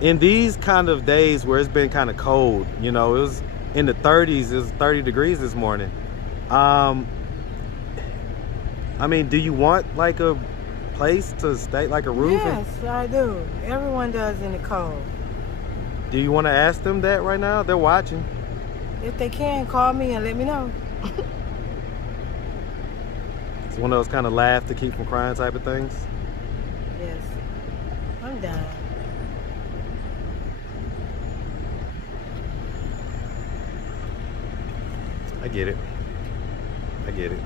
in these kind of days where it's been kind of cold, you know, it was in the 30s, it was 30 degrees this morning. I mean, do you want like a place to stay, like a roof? Yes, I do. Everyone does in the cold. Do you want to ask them that right now? They're watching. If they can, call me and let me know. It's one of those kind of laugh to keep from crying type of things. Yes, I'm done. I get it. I get it.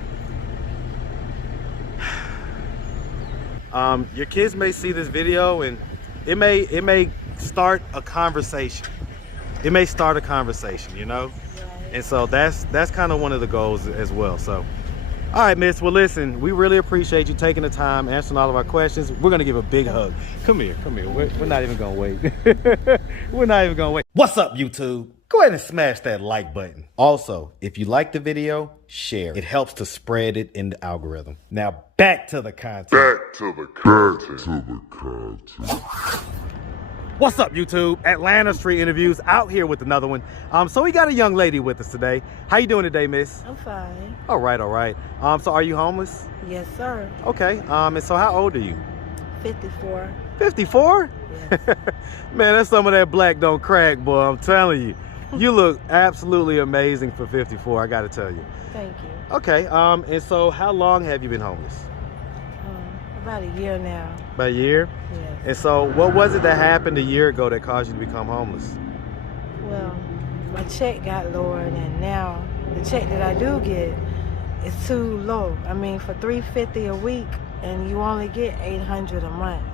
Your kids may see this video and it may start a conversation. It may start a conversation, you know? Right. And so that's kind of one of the goals as well. So, all right, miss. Well, listen, we really appreciate you taking the time, answering all of our questions. We're going to give a big hug. Come here, come here. We're not even going to wait. We're not even going to wait. What's up, YouTube? Go ahead and smash that like button. Also, if you like the video, share. It helps to spread it in the algorithm. Now, back to the content. What's up, YouTube? Atlanta Street Interviews out here with another one. So we got a young lady with us today. How you doing today, miss? I'm fine. All right, all right. So are you homeless? Yes, sir. Okay. And so how old are you? 54. 54? Yes. Man, that's some of that black don't crack, boy. I'm telling you. You look absolutely amazing for 54, I gotta tell you. Thank you. Okay, and so how long have you been homeless? About a year now. About a year? Yes. And so what was it that happened a year ago that caused you to become homeless? Well, my check got lowered, and now the check that I do get is too low. I mean, for $350 a week, and you only get $800 a month.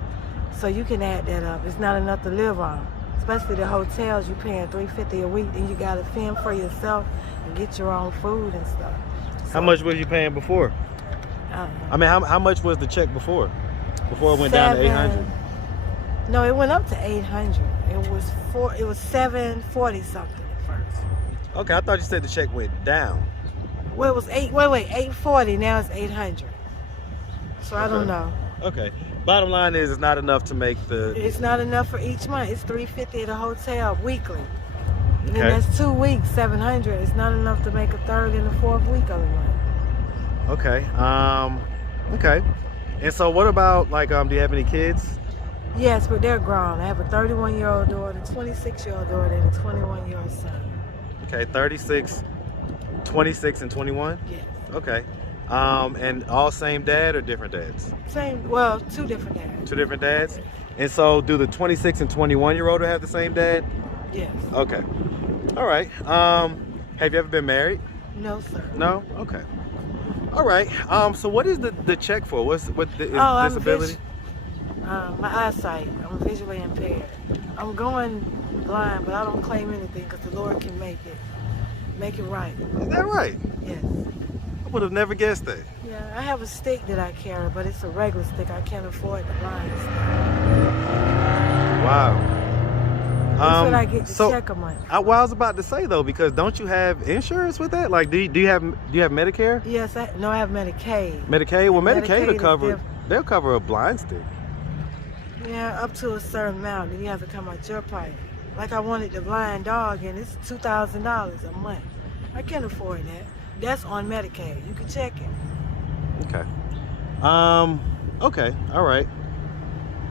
So you can add that up. It's not enough to live on. Especially the hotels, you're paying $350 a week, then you gotta fend for yourself and get your own food and stuff. So, How much was you paying before? I mean, how much was the check before? Before it went down to 800? No, it went up to 800. It was 740 something at first. Okay, I thought you said the check went down. Well, it was 840. Now it's 800. So I don't know. Okay. Bottom line is, it's not enough to make the. It's not enough for each month. It's $350 at a hotel weekly. And Okay. then that's 2 weeks, 700. It's not enough to make a third and a fourth week of the month. Okay. Okay. And so, what about like, do you have any kids? Yes, but they're grown. I have a 31-year-old daughter, a 26-year-old daughter, and a 21-year-old son. Okay, 36, 26, and 21. Yes. Okay. And all same dad or different dads? Same. Well, two different dads. Two different dads. And so, do the 26 and 21-year-old have the same dad? Yes. Okay. All right. Have you ever been married? No, sir. No. Okay. All right. So what is the check for? What the disability? My eyesight. I'm visually impaired. I'm going blind, but I don't claim anything because the Lord can make it right. Is that right? Yes. I would have never guessed that. Yeah, I have a stick that I carry, but it's a regular stick. I can't afford the blind stick. Wow. That's what I get to check a month. I was about to say though, because don't you have insurance with that? Like, do you have Medicare? Yes, I have Medicaid. Medicaid? Well, Medicaid will is cover. different. They'll cover a blind stick. Yeah, up to a certain amount, then you have to come out your pocket. Like I wanted the blind dog, and it's $2,000 a month. I can't afford that. That's on Medicaid. You can check it. Okay. Okay. All right.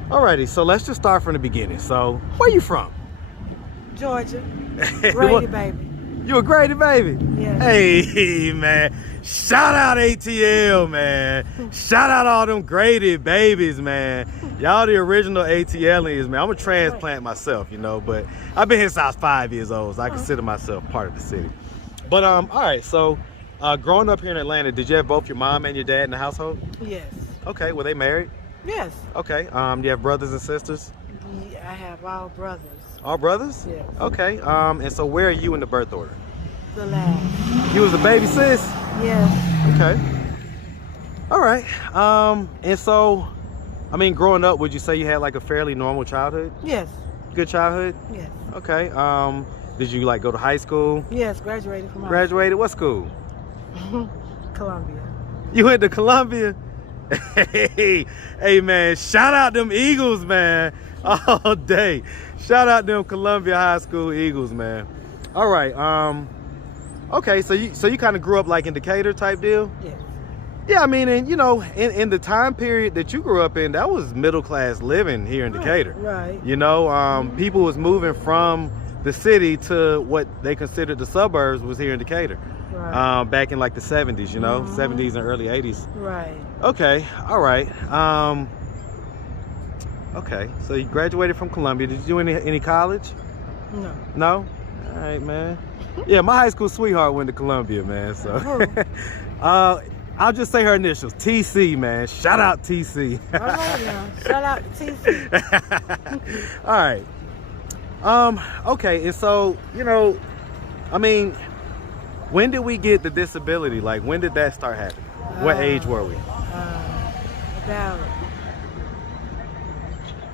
Alrighty. So let's just start from the beginning. So, where you from? Georgia. Grady, baby. You a Grady baby? Yeah. Hey, man. Shout out ATL, man. Shout out all them Grady babies, man. Y'all the original ATLians, man. I'm a transplant myself, you know, but I've been here since I was 5 years old, so I consider myself part of the city. But, all right, so growing up here in Atlanta, did you have both your mom and your dad in the household? Yes. Okay, were they married? Yes. Okay, do you have brothers and sisters? Yeah, I have all brothers. All brothers? Yes. Okay, and so where are you in the birth order? The last. You was a baby sis? Yes. Okay. All right. And so, I mean, growing up, would you say you had like a fairly normal childhood? Yes. Good childhood? Yes. Okay. Did you like go to high school? Yes, graduated from high Graduated? What school? school. Columbia. You went to Columbia? Hey, man, shout out them Eagles, man, all day. Shout out them Columbia High School Eagles, man. All right, okay, so you kind of grew up like in Decatur type deal? Yes. Yeah, I mean, and you know, in the time period that you grew up in, that was middle class living here in Decatur. Right. You know, people was moving from the city to what they considered the suburbs was here in Decatur. Right. Back in like the 70s, you know, 70s and early 80s. Right. Okay, all right. Okay, so you graduated from Columbia. Did you do any college? No. No? All right, man. Yeah, my high school sweetheart went to Columbia, man. So, I'll just say her initials, TC, man. Shout out TC. All right now. Shout out to TC. All right. Okay, and so, you know, I mean, when did we get the disability? Like, when did that start happening? What age were we? About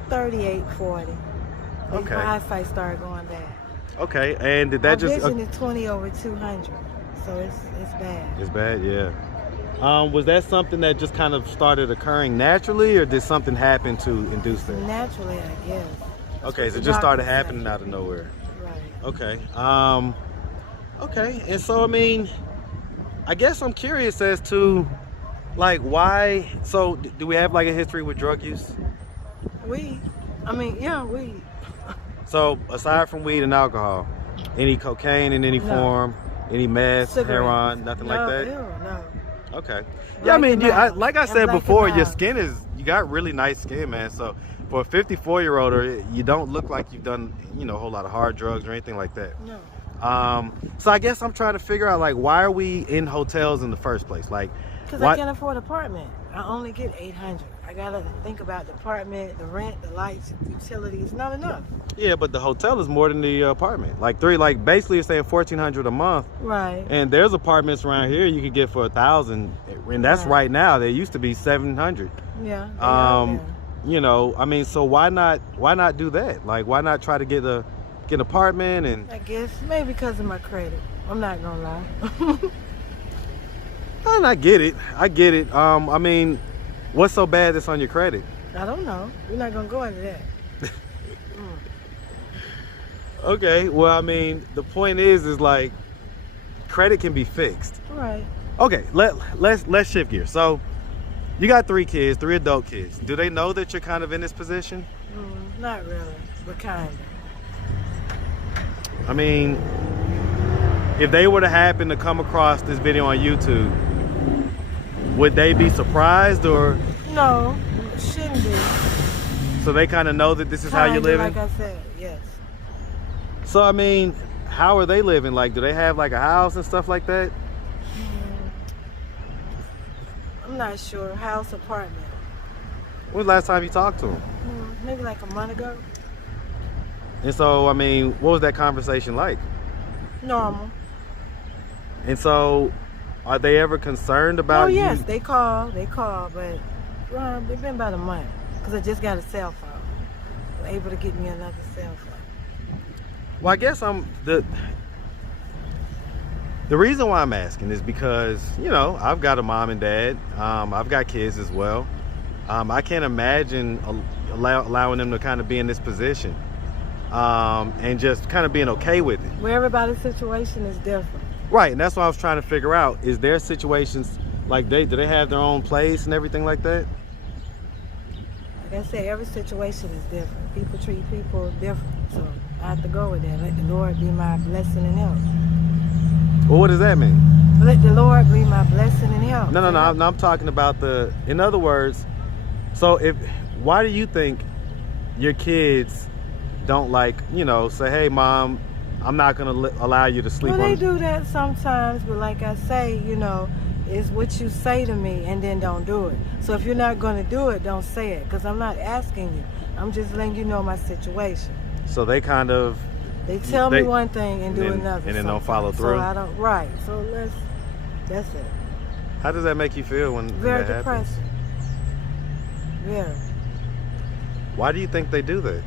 38, 40. Okay. My eyesight started going bad. Okay, and did that My just... vision is 20 over 200, so it's bad. It's bad, yeah. Was that something that just kind of started occurring naturally, or did something happen to induce that? Naturally, I guess. Okay, so it just started happening out of nowhere. Right. Okay. Okay, and so, I mean, I guess I'm curious as to, like, why... So, do we have, like, a history with drug use? Weed. So, aside from weed and alcohol, any cocaine in any form, any meth, Cigarettes. heroin, nothing like that? No. Okay. Yeah, I mean, like I said Black before, and your mild. skin is, you got really nice skin, man. So for a 54-year-older, you don't look like you've done, you know, a whole lot of hard drugs or anything like that. No. So I guess I'm trying to figure out, like, why are we in hotels in the first place? Like, Because I can't afford an apartment. I only get 800. I gotta think about the apartment, the rent, the lights, utilities. Not enough. Yeah, but the hotel is more than the apartment. Like basically you're saying $1,400 a month. Right. And there's apartments around here you can get for $1,000, and that's right now. They used to be $700. Yeah. You know, I mean, so why not do that? Like, why not try to get an apartment? And I guess maybe because of my credit. I'm not gonna lie. and I get it. I mean, what's so bad that's on your credit? I don't know. We're not gonna go into that. Okay, well, I mean, the point is like, credit can be fixed. Right. Okay, let's shift gears. So, you got 3 kids, 3 adult kids. Do they know that you're kind of in this position? Not really, but kind of. I mean, if they were to happen to come across this video on YouTube, would they be surprised, or? No, it shouldn't be. So they kind of know that this is how you're living? Like I said, yes. So, I mean, how are they living? Like, do they have like a house and stuff like that? I'm not sure. House, apartment. When was the last time you talked to them? Maybe like a month ago. And so, I mean, what was that conversation like? Normal. And so, are they ever concerned about you? Oh, yes, they call, but it's been about a month because I just got a cell phone. They're able to get me another cell phone. Well, I guess the reason why I'm asking is because, you know, I've got a mom and dad. I've got kids as well. I can't imagine allowing them to kind of be in this position and just kind of being okay with it. Well, everybody's situation is different. Right, and that's what I was trying to figure out. Is there situations like do they have their own place and everything like that? Like I said, every situation is different. People treat people different. So I have to go with that. Let the Lord be my blessing and help. Well, what does that mean? Let the Lord be my blessing and help. No, I'm talking about in other words, so why do you think your kids don't, like, you know, say, hey, Mom, I'm not going to allow you to sleep on... Well, they do that sometimes, but like I say, you know, it's what you say to me and then don't do it. So if you're not going to do it, don't say it, because I'm not asking you. I'm just letting you know my situation. So they kind of... They tell me one thing and do another. And then don't follow through? So I don't... Right. So that's it. How does that make you feel when Very that happens? depressing. Very. Why do you think they do that?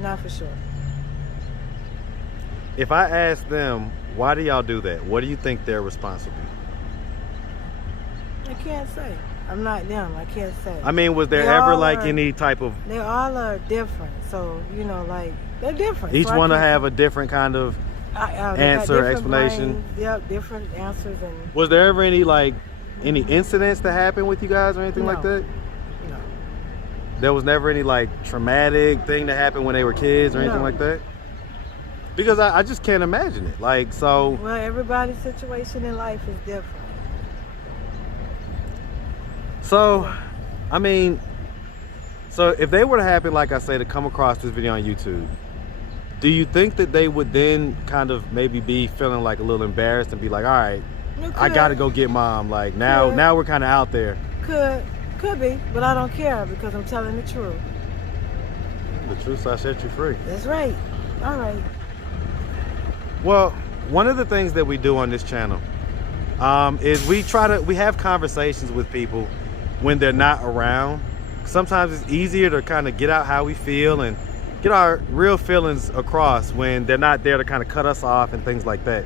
Not for sure. If I ask them, why do y'all do that? What do you think their response would be? I can't say. I'm not them. I can't say. I mean, was there They ever all like are- any type of They all are different. So, you know, like, they're different. each So I one to can't- have a different kind of they got answer, different explanation? brains. Yep, different answers. And Was there ever any incidents that happened with you guys or anything like No. that? no. There was never any like traumatic thing that happened when they were kids or anything No. like that? Because I just can't imagine it. Like, so Well, everybody's situation in life is different. So, I mean, so if they were to happen, like I say, to come across this video on YouTube, do you think that they would then kind of maybe be feeling like a little embarrassed and be like, all right, I gotta go get mom. Like now we're kind of out there. Could be, but I don't care because I'm telling the truth. The truth shall set you free. That's right. All right. Well, one of the things that we do on this channel is we have conversations with people when they're not around. Sometimes it's easier to kind of get out how we feel and get our real feelings across when they're not there to kind of cut us off and things like that.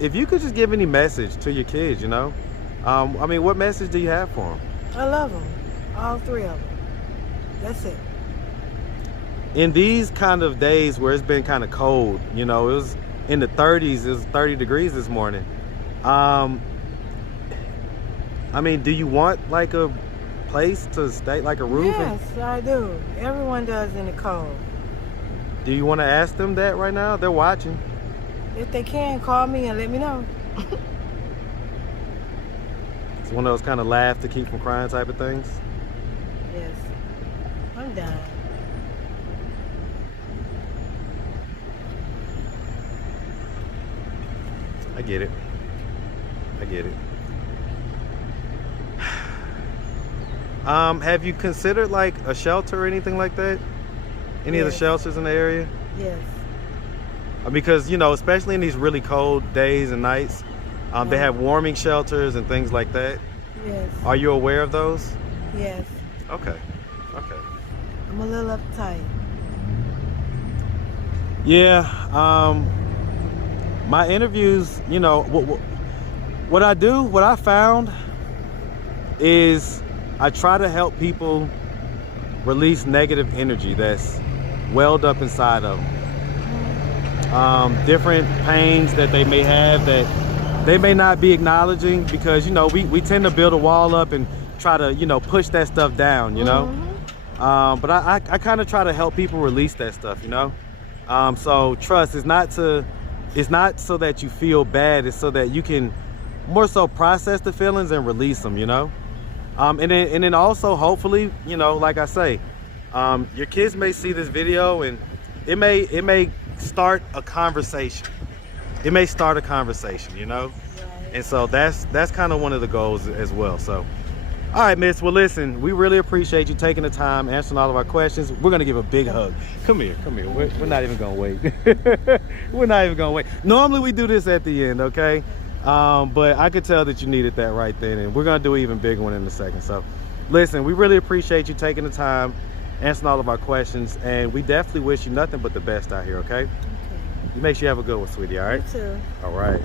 If you could just give any message to your kids, you know, I mean, what message do you have for them? I love them, all three of them. That's it. In these kind of days where it's been kind of cold, you know, it was in the 30s, it was 30 degrees this morning. I mean, do you want like a place to stay, like a roof? Yes, I do. Everyone does in the cold. Do you want to ask them that right now? They're watching. If they can, call me and let me know. It's one of those kind of laugh to keep from crying type of things. Yes. I'm done. I get it. I get it. Have you considered like a shelter or anything like that? Any of the Yes. shelters in the area? Yes. Because, you know, especially in these really cold days and nights, they have warming shelters and things like that. Yes. Are you aware of those? Yes. Okay. Okay. I'm a little uptight. Yeah. My interviews, you know, what I found is I try to help people release negative energy that's welled up inside of them. Different pains that they may have that they may not be acknowledging because, you know, we tend to build a wall up and try to, you know, push that stuff down, you know. But I kind of try to help people release that stuff, you know. So trust, it's not so that you feel bad, it's so that you can more so process the feelings and release them, you know. And then also hopefully, you know, like I say, your kids may see this video and it may start a conversation. It may start a conversation, you know. And so that's kind of one of the goals as well. So all right, miss, well listen, we really appreciate you taking the time answering all of our questions. We're gonna give a big hug. Come here. We're not even gonna wait. We're not even gonna wait. Normally we do this at the end, okay? But I could tell that you needed that right then, and we're gonna do an even bigger one in a second. So listen, we really appreciate you taking the time answering all of our questions, and we definitely wish you nothing but the best out here, okay? You make sure you have a good one, sweetie, all right? You too. All right.